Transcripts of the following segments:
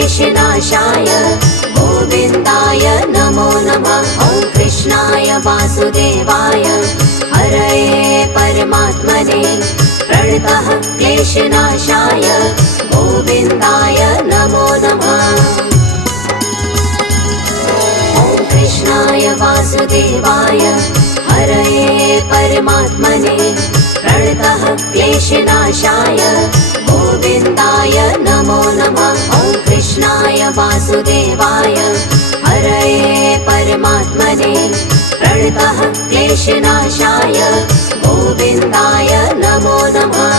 क्लेशनाशाय गोविन्दाय नमो नमः। ॐ कृष्णाय वासुदेवाय हरये परमात्मने प्रणतः क्लेशनाशाय गोविन्दाय नमो नमः। ॐ कृष्णाय वासुदेवाय हरये परमात्मने प्रणतः क्लेशनाशाय गोविन्दाय नमो नमः। ॐ कृष्णाय वासुदेवाय हरये परमात्मने प्रणतः क्लेशनाशाय गोविन्दाय नमो नमः।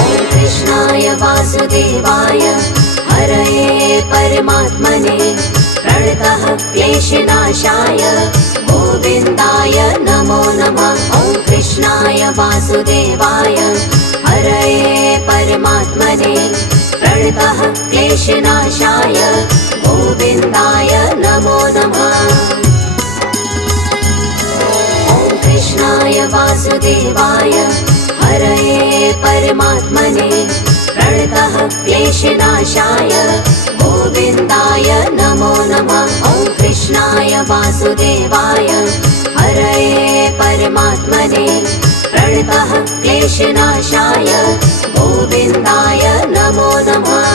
ॐ कृष्णाय वासुदेवाय हरये परमात्मने प्रणतः क्लेशनाशाय गोविन्दाय नमो नमः। ॐ कृष्णाय वासुदेवाय हरये परमात्मने प्रणतः क्लेशनाशाय गोविन्दाय नमो नमः। ॐ कृष्णाय वासुदेवाय हरये परमात्मने प्रणतः क्लेशनाशाय गोविन्दाय नमो नमः। ॐ कृष्णाय वासुदेवाय हरये परमात्मने प्रणतः क्लेशनाशाय गोविन्दाय नमो नमः।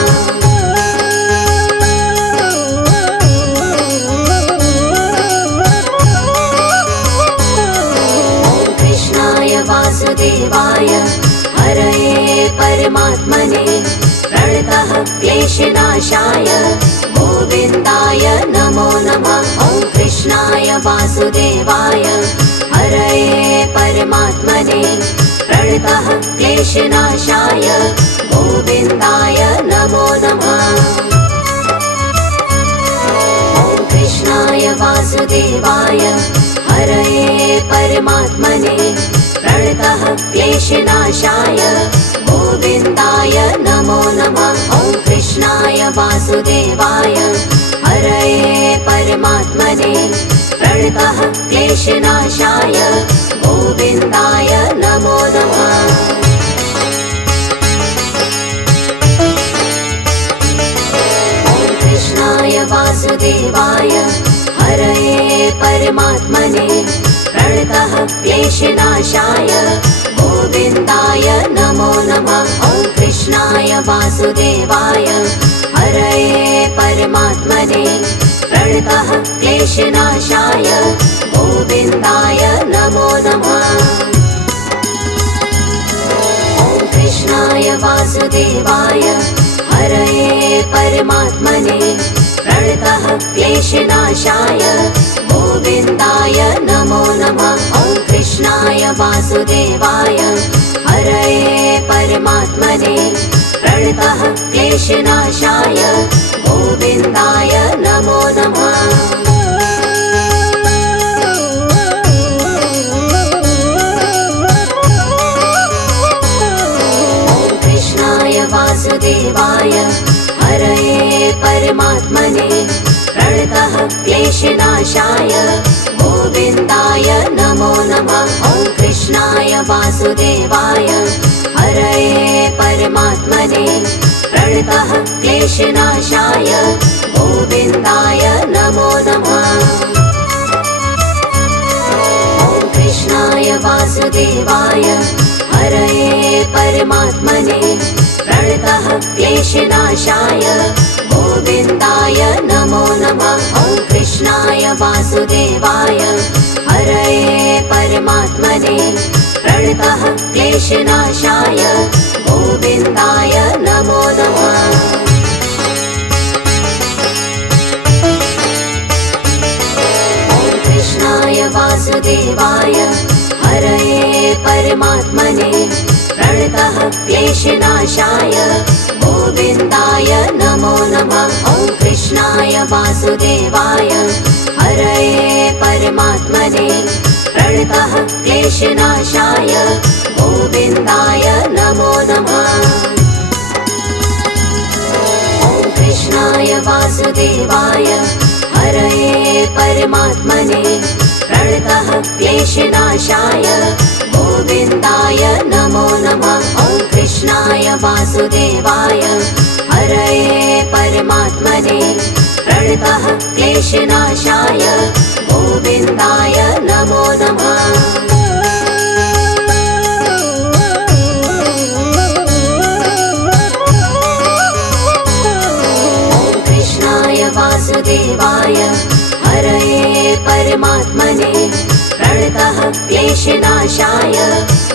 ॐ कृष्णाय वासुदेवाय हरये परमात्मने प्रणतः क्लेशनाशाय गोविन्दाय नमो नमः। ॐ कृष्णाय वासुदेवाय हरये परमात्मने प्रणतः क्लेशनाशाय गोविन्दाय नमो नमः। ॐ कृष्णाय वासुदेवाय हरये परमात्मने प्रणतः क्लेशनाशाय गोविन्दाय नमो नमः। ॐ कृष्णाय वासुदेवाय हरये परमात्मने प्रणतः क्लेशनाशाय गोविन्दाय नमो नमः। ॐ कृष्णाय वासुदेवाय हरये परमात्मने प्रणतः क्लेशनाशाय गोविन्दाय नमो नमः। ॐ कृष्णाय वासुदेवाय हरये परमात्मने प्रणतः क्लेशनाशाय गोविन्दाय नमो नमः। ॐ कृष्णाय वासुदेवाय हरये परमात्मने प्रणतः क्लेशनाशाय गोविन्दाय नमो नमः। ॐ कृष्णाय वासुदेवाय हरये परमात्मने प्रणतः क्लेशनाशाय गोविन्दाय नमो नमः। ॐ कृष्णाय वासुदेवाय हरये परमात्मने प्रणतः क्लेशनाशाय गोविन्दाय नमो नमः। ॐ कृष्णाय वासुदेवाय हरये परमात्मने प्रणतः क्लेशनाशाय गोविन्दाय नमो नमः। ॐ कृष्णाय वासुदेवाय हरये परमात्मने प्रणतः क्लेशनाशाय गोविन्दाय नमो नमः। ॐ कृष्णाय वासुदेवाय हरये परमात्मने प्रणतः क्लेशनाशाय गोविन्दाय नमो नमः। ॐ कृष्णाय वासुदेवाय हरये परमात्मने प्रणतः क्लेशनाशाय गोविन्दाय नमो नमः। ॐ कृष्णाय वासुदेवाय हरये परमात्मने प्रणतः क्लेशनाशाय गोविन्दाय नमो नमः। ॐ कृष्णाय वासुदेवाय हरये परमात्मने प्रणतः क्लेशनाशाय गोविन्दाय नमो नमः। वासुदेवाय हरये परमात्मने प्रणतः क्लेशनाशाय गोविन्दाय नमो नमः। वासुदेवाय हरये परमात्मने प्रणतः क्लेशनाशाय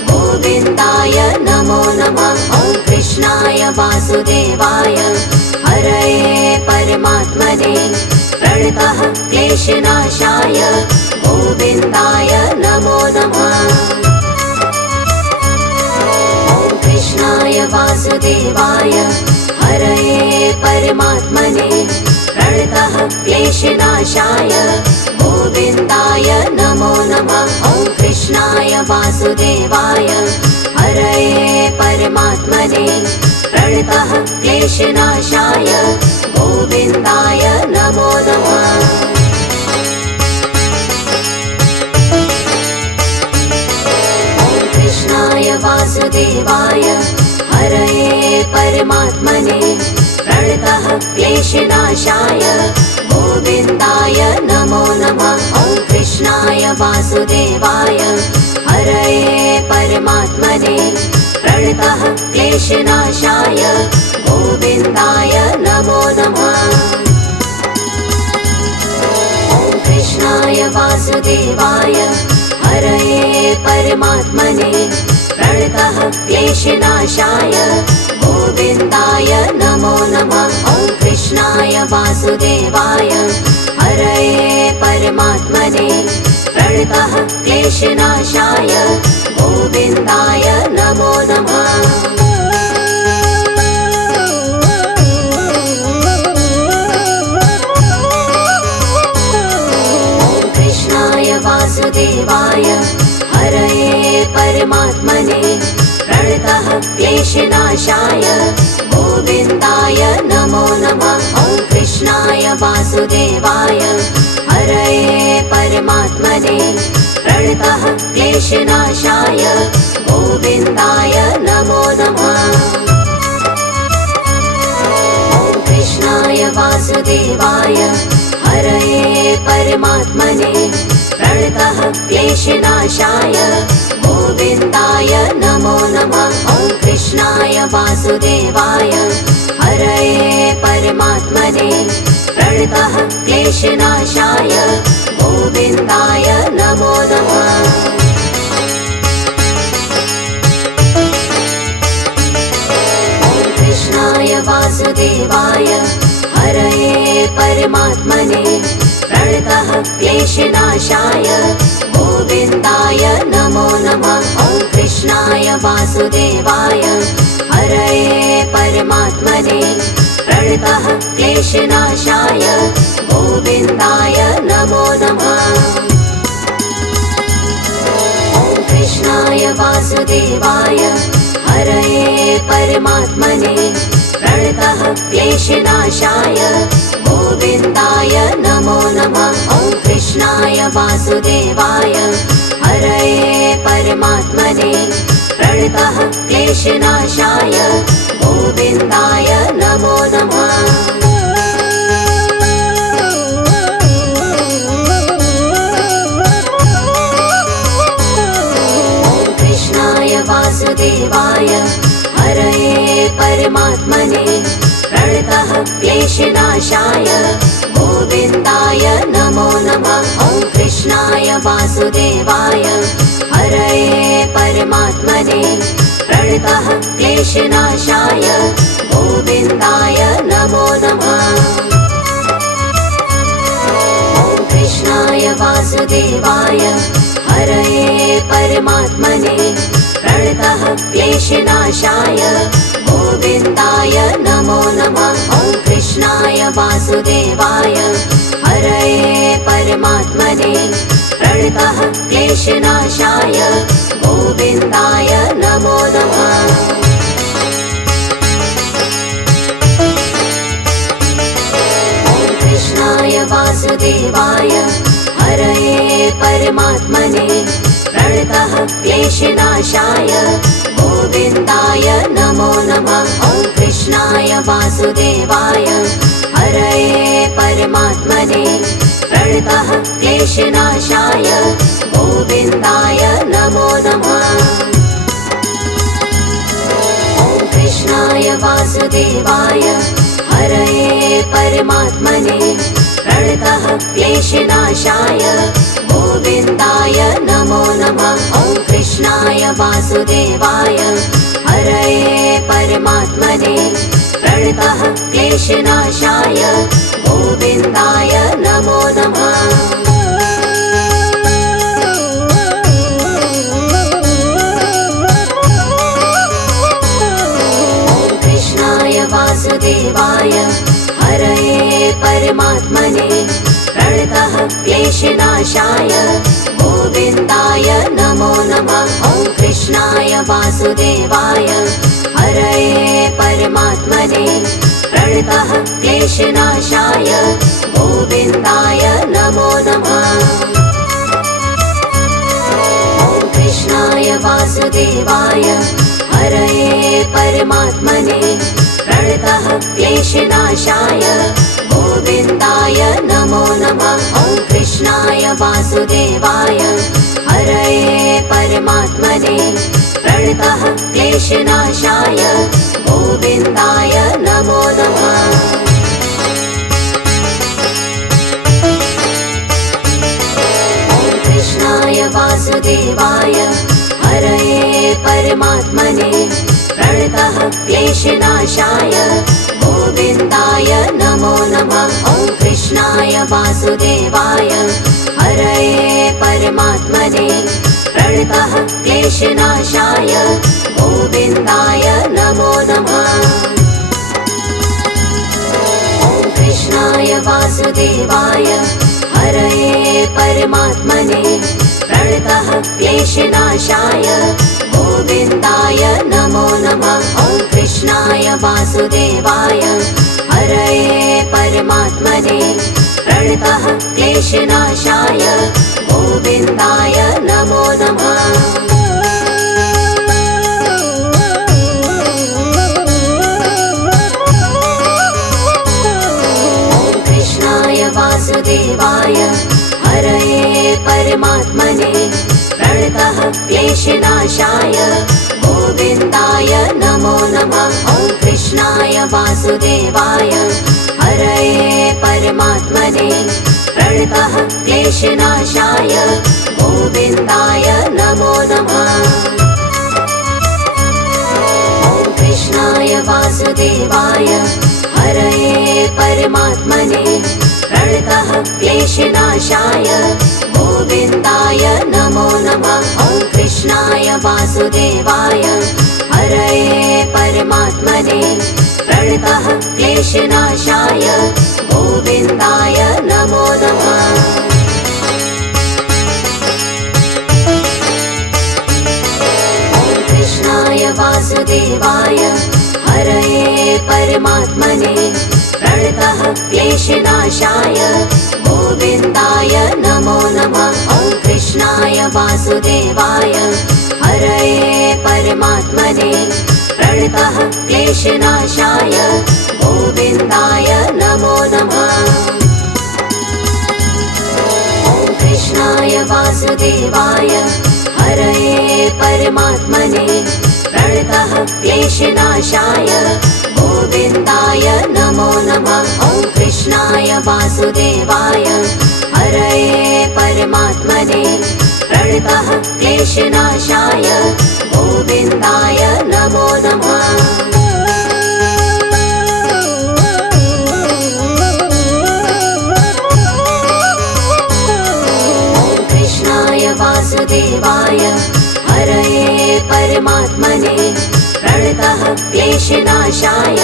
गोविन्दाय नमो नमः। ॐ कृष्णाय वासुदेवाय हरये परमात्मने प्रणतः क्लेशनाशाय गोविन्दाय नमो नमः। ॐ कृष्णाय वासुदेवाय हरये परमात्मने प्रणतः क्लेशनाशाय गोविन्दाय नमो नमः। ॐ कृष्णाय वासुदेवाय हरये परमात्मने प्रणतः क्लेशनाशाय गोविन्दाय नमो नमः। ॐ कृष्णाय वासुदेवाय हरये परमात्मने प्रणतः क्लेशनाशाय गोविन्दाय नमो नमः। ॐ कृष्णाय वासुदेवाय हरये परमात्मने प्रणतः क्लेशनाशाय गोविन्दाय नमो नमः। ॐ कृष्णाय वासुदेवाय हरये परमात्मने प्रणतः क्लेशनाशाय गोविन्दाय नमो नमः। ॐ कृष्णाय वासुदेवाय हरये परमात्मने प्रणतः क्लेशनाशाय गोविन्दाय नमो नमः। ॐ कृष्णाय वासुदेवाय हरये परमात्मने प्रणतः क्लेशनाशाय गोविन्दाय नमो नमः। ॐ कृष्णाय वासुदेवाय हरये परमात्मने प्रणतः क्लेशनाशाय गोविन्दाय नमो नमः। ॐ कृष्णाय वासुदेवाय हरये परमात्मने प्रणतः क्लेशनाशाय गोविन्दाय नमो नमः। ॐ कृष्णाय वासुदेवाय हरये परमात्मने प्रणतः क्लेशनाशाय गोविन्दाय नमो नमः। ॐ कृष्णाय वासुदेवाय हरये परमात्मने प्रणतः क्लेशनाशाय गोविन्दाय नमो नमः। ॐ कृष्णाय वासुदेवाय हरये परमात्मने प्रणतः क्लेशनाशाय गोविन्दाय नमो नमः। ॐ कृष्णाय वासुदेवाय हरये परमात्मने प्रणतः क्लेशनाशाय गोविन्दाय नमो नमः। ॐ कृष्णाय वासुदेवाय हरये परमात्मने प्रणतः क्लेशनाशाय गोविन्दाय नमो नमः। ॐ कृष्णाय वासुदेवाय हरये परमात्मने प्रणतः क्लेशनाशाय गोविन्दाय नमो नमः। ॐ कृष्णाय वासुदेवाय हरये परमात्मने प्रणतः क्लेशनाशाय गोविन्दाय नमो नमः। ॐ कृष्णाय वासुदेवाय हरये परमात्मने प्रणतः क्लेशनाशाय गोविन्दाय नमो नमः। ॐ कृष्णाय वासुदेवाय हरये परमात्मने प्रणतः क्लेशनाशाय गोविन्दाय नमो नमः। ॐ कृष्णाय वासुदेवाय हरये परमात्मने प्रणतः क्लेशनाशाय गोविन्दाय नमो नमः। ॐ वासुदेवाय हरये परमात्मने प्रणतः क्लेशनाशाय गोविन्दाय नमो नमः। ॐ कृष्णाय वासुदेवाय हरये परमात्मने प्रणतः क्लेशनाशाय गोविन्दाय नमो नमः। ॐ कृष्णाय वासुदेवाय हरये परमात्मने प्रणतः क्लेशनाशाय गोविन्दाय नमो नमः। ॐ कृष्णाय वासुदेवाय हरये परमात्मने प्रणतः क्लेशनाशाय गोविन्दाय नमो नमः। ॐ कृष्णाय वासुदेवाय हरये परमात्मने प्रणतः क्लेशनाशाय गोविन्दाय नमो नमः। ॐ कृष्णाय वासुदेवाय हरये परमात्मने प्रणतः क्लेशनाशाय गोविन्दाय नमो नमः। ॐ कृष्णाय वासुदेवाय हरये परमात्मने प्रणतः क्लेशनाशाय गोविन्दाय नमो नमः। ॐ कृष्णाय वासुदेवाय हरये परमात्मने प्रणतः क्लेशनाशाय गोविन्दाय नमो नमः। ॐ कृष्णाय वासुदेवाय हरये परमात्मने प्रणतः क्लेशनाशाय गोविन्दाय नमो नमः। ॐ कृष्णाय वासुदेवाय हरये परमात्मने प्रणतः क्लेशनाशाय गोविन्दाय नमो नमः। ॐ कृष्णाय वासुदेवाय हरये परमात्मने प्रणतः क्लेशनाशाय गोविन्दाय नमो नमः। ॐ कृष्णाय वासुदेवाय हरये परमात्मने प्रणतः क्लेशनाशाय गोविन्दाय नमो नमः। ॐ कृष्णाय वासुदेवाय हरये परमात्मने प्रणतः क्लेशनाशाय गोविन्दाय नमो नमः। ॐ कृष्णाय वासुदेवाय हरये परमात्मने प्रणतः क्लेशनाशाय गोविन्दाय नमो नमः। ॐ कृष्णाय वासुदेवाय हरये परमात्मने प्रणतः क्लेशनाशाय गोविन्दाय नमो नमः। ॐ कृष्णाय वासुदेवाय हरये परमात्मने प्रणतः क्लेशनाशाय गोविन्दाय नमो नमः। ॐ कृष्णाय वासुदेवाय हरये परमात्मने प्रणतः क्लेशनाशाय गोविन्दाय नमो नमः। ॐ कृष्णाय वासुदेवाय हरये परमात्मने प्रणतः क्लेशनाशाय गोविन्दाय नमो नमः। ॐ कृष्णाय वासुदेवाय हरये परमात्मने प्रणतः क्लेशनाशाय गोविन्दाय नमो नमः। ॐ कृष्णाय वासुदेवाय हरये परमात्मने प्रणतः क्लेशनाशाय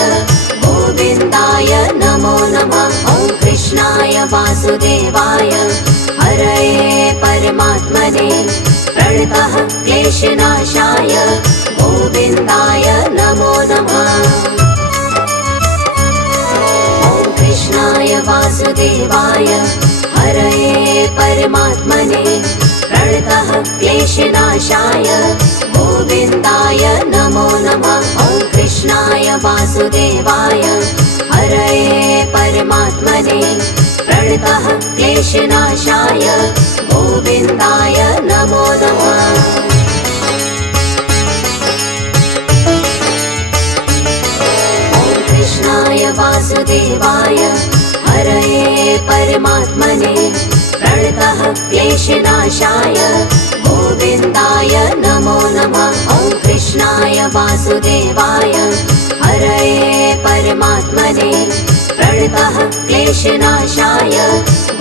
गोविन्दाय नमो नमः। ॐ कृष्णाय वासुदेवाय हरये परमात्मने प्रणतः क्लेशनाशाय गोविन्दाय नमो नमः। ॐ कृष्णाय वासुदेवाय हरये परमात्मने प्रणतः क्लेशनाशाय गोविन्दाय नमो नमः। ॐ कृष्णाय वासुदेवाय वासुदेवाय हरये परमात्मने प्रणतः क्लेशनाशाय गोविन्दाय नमो नमः। वासुदेवाय हरये परमात्मने प्रणतः क्लेशनाशाय गोविन्दाय नमो नमः। ॐ कृष्णाय वासुदेवाय हरये परमात्मने प्रणतः क्लेशनाशाय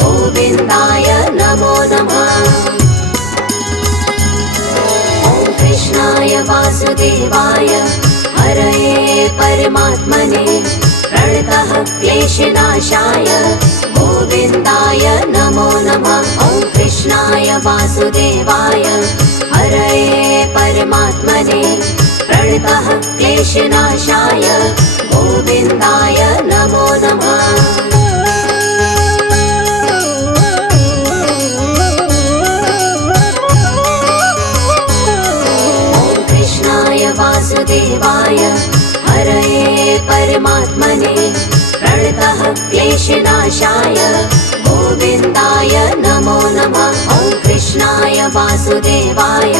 गोविन्दाय नमो नमः। ॐ कृष्णाय वासुदेवाय हरये परमात्मने प्रणतः क्लेशनाशाय गोविन्दाय नमो नमः। ॐ कृष्णाय वासुदेवाय हरये परमात्मने प्रणतः क्लेशनाशाय गोविन्दाय नमो नमः। वासुदेवाय हरये परमात्मने प्रणतः क्लेशनाशाय गोविन्दाय नमो नमः। ॐ कृष्णाय वासुदेवाय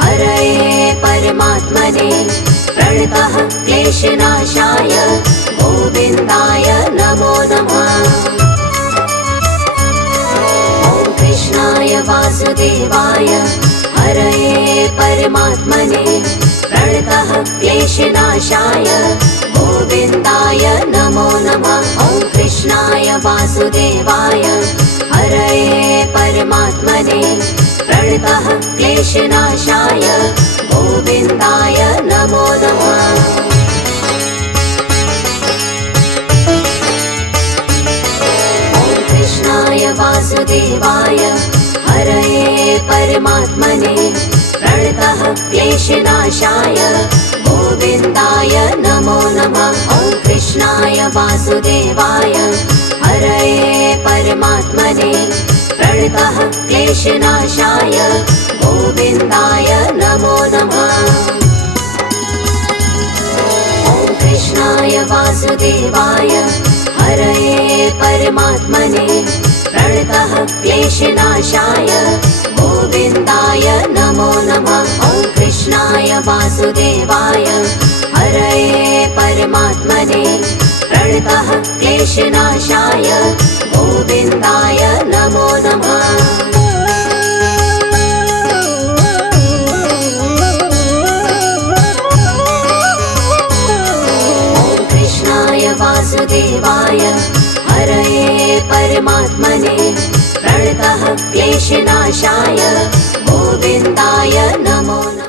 हरये परमात्मने प्रणतः क्लेशनाशाय गोविन्दाय नमो नमः। ॐ कृष्णाय वासुदेवाय हरये परमात्मने प्रणतः क्लेशनाशाय गोविन्दाय नमो नमः। ॐ कृष्णाय वासुदेवाय हरये परमात्मने प्रणतः क्लेशनाशाय गोविन्दाय नमो नमः। ॐ कृष्णाय वासुदेवाय हरये परमात्मने प्रणतः क्लेशनाशाय गोविन्दाय नमो नमः। ॐ कृष्णाय वासुदेवाय हरये परमात्मने प्रणतः क्लेशनाशाय गोविन्दाय नमो नमः। ॐ कृष्णाय वासुदेवाय हरये परमात्मने प्रणतः क्लेशनाशाय गोविन्दाय नमो नमः। ॐ कृष्णाय वासुदेवाय हरये परमात्मने प्रणतः क्लेशनाशाय गोविन्दाय नमो नमः। ॐ कृष्णाय वासुदेवाय हरये परमात्मने प्रणतः क्लेशनाशाय गोविन्दाय नमो नमः।